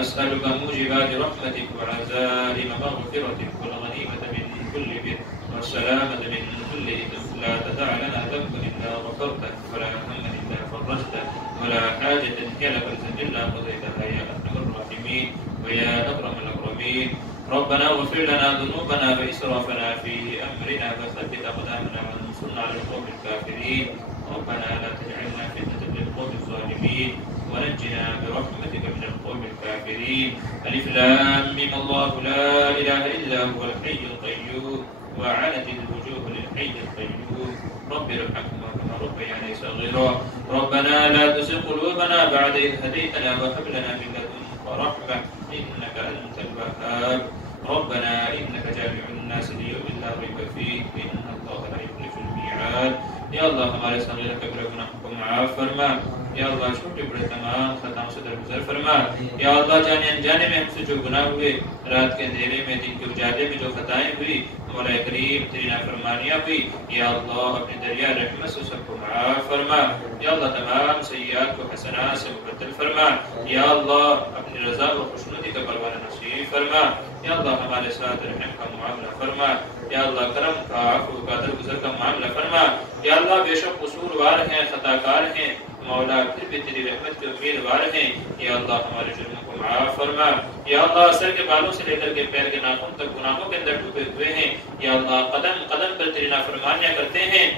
أسألك موجبات رحمتك وعزائم مغفرتك والغنيمة من كل بر والسلامة من كل إثم. لا تدع لنا ذنبا إلا غفرته ولا هما إلا فرجته ولا حاجة هي لك رزق إلا قضيتها يا أرحم الراحمين ويا أكرم الأكرمين. ربنا واغفر لنا ذنوبنا وإسرافنا في أمرنا وثبت أقدامنا وانصرنا على القوم الكافرين. ربنا لا تجعلنا فتنة للقوم الظالمين ونجنا برحمتك من القوم الكافرين. ألف لام ميم الله لا إله إلا هو الحي القيوم وعنت الوجوه للحي القيوم. رب ارحمهما كما ربياني صغيرا. ربنا لا تزغ قلوبنا بعد إذ هديتنا وهب لنا من لدنك رحمة إنك أنت الوهاب. ربنا إنك جامع الناس ليوم لا ريب فيه إن الله لا يخلف الميعاد. یا اللہ ہمارے صغیر کبیرہ گناہوں کو معاف فرما. یا اللہ چھوٹے بڑے تمام خطاؤں سے درگزر فرما. یا اللہ جانے انجانے میں ہم سے جو گناہ ہوئے، رات کے اندھیرے میں دن کے اجالے میں جو خطائیں ہوئی، مولا کریم تیری نافرمانیاں ہوئی، یا اللہ اپنے دریا رحمت سے سب کو معاف فرما. یا اللہ تمام سیئات کو حسنات سے مبدل فرما. یا اللہ اپنی رضا و خوشنودی کا پروانہ نصیب فرما. یا اللہ ہمارے ساتھ رحم کا معاملہ فرما. یا اللہ کرم کا عفو کا درگزر کا معاملہ فرما. یا اللہ بے شک قصوروار ہیں، خطا کار ہیں، مولا پھر بھی تیری رحمت کے امیدوار ہیں. یا اللہ ہمارے جرموں کو معاف فرما. یا اللہ سر کے بالوں سے لے کر کے پیر کے ناخن تک گناہوں کے اندر ڈوبے ہوئے ہیں. یا اللہ قدم قدم پر تیری نافرمانیاں کرتے ہیں.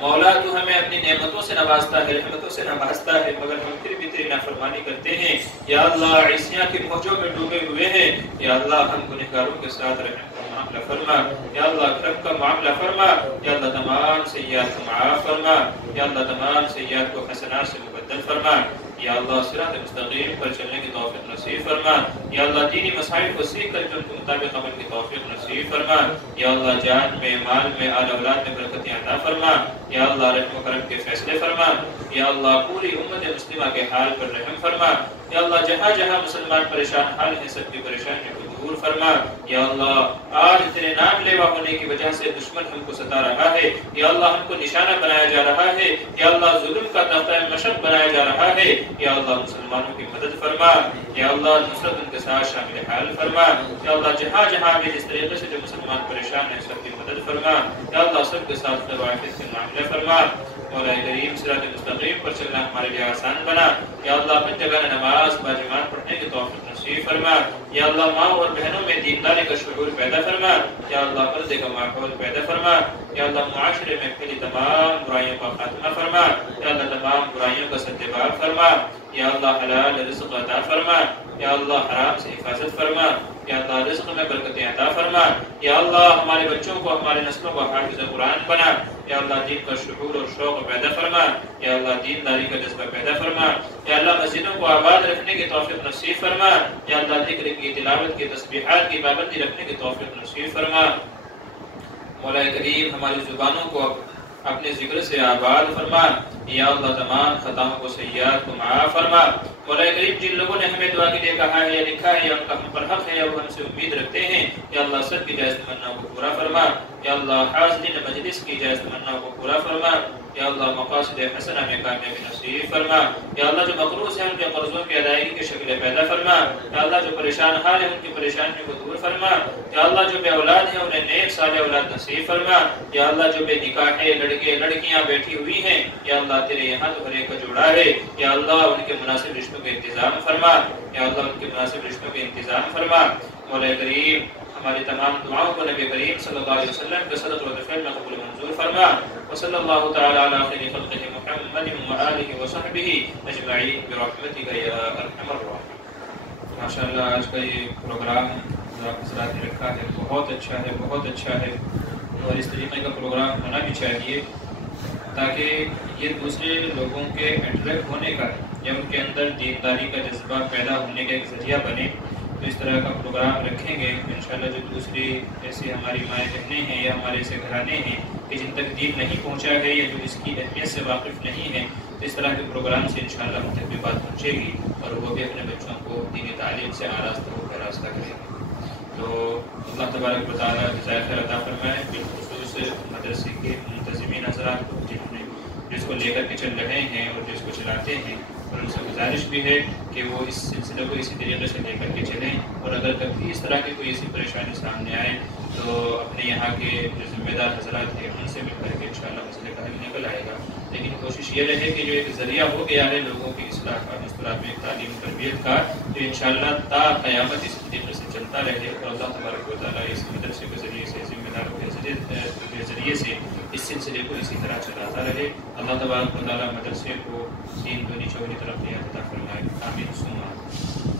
مولا تو ہمیں اپنی نعمتوں سے نوازتا ہے، رحمتوں سے نوازتا ہے، مگر ہم پھر بھی تیری نافرمانی کرتے ہیں. یا اللہ عیسیاں کی موجوں میں ڈوبے ہوئے ہیں. یا اللہ ہم گنہگاروں کے ساتھ رحم کا معاملہ فرما. یا اللہ کرم کا معاملہ فرما. یا اللہ تمام سیئات کو معاف فرما. یا اللہ تمام سیئات کو حسنات سے مبدل فرما. یا اللہ صراط مستقیم پر چلنے کی توفیق نصیب فرما. یا اللہ دینی مسائل کو سیکھ کر کے ان کے مطابق عمل کی توفیق نصیب فرما. یا اللہ جان میں، مال میں، آل اولاد میں برکتیں عطا فرما. یا اللہ رحم و کرم کے فیصلے فرما. یا اللہ پوری امت مسلمہ کے حال پر رحم فرما. یا اللہ جہاں جہاں مسلمان پریشان حال ہیں سب کی پریشانی کو دور فرما. یا اللہ آج تیرے نام لیوا ہونے کی وجہ سے دشمن ہم کو ستا رہا ہے. یا اللہ ہم کو نشانہ بنایا جا رہا ہے. یا اللہ ظلم کا تختہ مشق بنایا جا رہا ہے. یا اللہ مسلمانوں کی مدد فرما. یا اللہ نصرت ان کے ساتھ شامل حال فرما. یا اللہ جہاں جہاں بھی جس طریقے سے جو مسلمان پریشان ہیں سب کی مدد فرما. یا اللہ سب کے ساتھ روایت کے معاملے فرما. مولا کریم صراط مستقیم پر چلنا ہمارے لیے آسان بنا. یا اللہ اپنی جگہ نماز باجماعت پڑھنے کی توفیق نصیب فرما. یا اللہ ماں اور بہنوں میں دینداری کا شعور پیدا فرما. یا اللہ پردے کا ماحول پیدا فرما. یا اللہ معاشرے میں پھیلی تمام برائیوں کا خاتمہ فرما. یا اللہ تمام برائیوں کا سدباب فرما. یا اللہ حلال رزق عطا فرما. یا اللہ حرام سے حفاظت فرما. یا اللہ رزق میں برکتیں عطا فرما. یا اللہ ہمارے بچوں کو، ہمارے نسلوں کو حافظ قرآن بنا. یا اللہ دین کا شعور اور شوق پیدا فرما. یا اللہ دینداری کا جذبہ پیدا فرما. یا اللہ مسجدوں کو آباد رکھنے کی توفیق نصیب فرما. یا اللہ ذکر کی، تلاوت کی، تسبیحات کی پابندی رکھنے کی توفیق نصیب فرما. مولا کریم ہماری زبانوں کو اپنے ذکر سے آباد فرما. یا اللہ تمام خطاؤں کو، سیئات کو معاف فرما. مولا کریم جن لوگوں نے ہمیں دعا کے لیے کہا ہے یا لکھا ہے یا ان کا ہم پر حق ہے یا وہ ہم سے امید رکھتے ہیں، یا اللہ سب کی جائز تمناؤں کو پورا فرما. یا اللہ حاضرین مجلس کی جائز تمناؤں کو پورا فرما. یا اللہ مقاصد حسنہ میں کامیابی نصیب فرما. یا اللہ جو مقروض ہیں ان کے قرضوں کی ادائیگی کی شکلیں پیدا فرما. یا اللہ جو پریشان حال ہیں ان کی پریشانیوں کو دور فرما. یا اللہ جو بے اولاد ہیں انہیں نیک صالح اولاد نصیب فرما. یا اللہ جو بے نکاح ہے لڑکے لڑکیاں بیٹھی ہوئی ہیں، یا اللہ تیرے یہاں تو ہر ایک کا جوڑا ہے. یا اللہ ان کے مناسب رشتوں کے انتظام فرما. یا اللہ ان کے مناسب رشتوں کے انتظام فرما. مولا کریم ہماری تمام دعاؤں کو نبی کریم صلی اللہ علیہ وسلم کے صدقہ و تفضل میں قبول منظور فرما. وصلی اللہ تعالی علی خیر خلقہ محمد وآلہ وصحبہ اجمعین برحمتک یا ارحم الراحمین. ماشاءاللہ آج کا یہ پروگرام جو آپ حضرات نے رکھا ہے بہت اچھا ہے، بہت اچھا ہے، اور اس طریقے کا پروگرام ہونا بھی چاہیے تاکہ یہ دوسرے لوگوں کے اٹریکٹ ہونے کا یا ان کے اندر دینداری کا جذبہ پیدا ہونے کا ایک ذریعہ بنے. تو اس طرح کا پروگرام رکھیں گے انشاءاللہ جو دوسری ایسی ہماری مائیں بہنیں ہیں یا ہمارے ایسے گھرانے ہیں کہ جن تک دین نہیں پہنچا ہے یا جو اس کی اہمیت سے واقف نہیں ہے، تو اس طرح کے پروگرام سے انشاءاللہ ان تک بھی بات پہنچے گی اور وہ بھی اپنے بچوں کو دینی تعلیم سے آراستہ ہو کر راستہ کریں گے. تو اللہ تبارک و تعالیٰ جزائے خیر عطا فرمائے. بالخصوص مدرسے کے منتظمین حضرات کو جس کو لے کر کے چل رہے ہیں اور جس کو چلاتے ہیں، اور ان سے گزارش بھی ہے کہ وہ اس سلسلے کو اسی طریقے سے لے کر کے چلیں. اور اگر کبھی اس طرح کی کوئی ایسی پریشانی سامنے آئے تو اپنے یہاں کے جو ذمہ دار حضرات ہیں ان سے مل کر کے انشاءاللہ مسئلے کا حل نکل آئے گا. لیکن کوشش یہ رہے کہ جو ایک ذریعہ ہو گیا ہے لوگوں کی اصلاح کا، مستقبل میں تعلیم تربیت کا، تو انشاءاللہ تا قیامت اس طریقے سے چلتا رہے. اور اللہ تبارک و تعالیٰ اس مدرسے کے ذریعے سے، ذمہ داروں کے ذریعے سے اس سلسلے کو اسی طرح چلاتا رہے. اللہ تبارک و تعالیٰ مدرسے کو دین دنیا چوری طرف عطا فرمائے. آمین ثم آمین.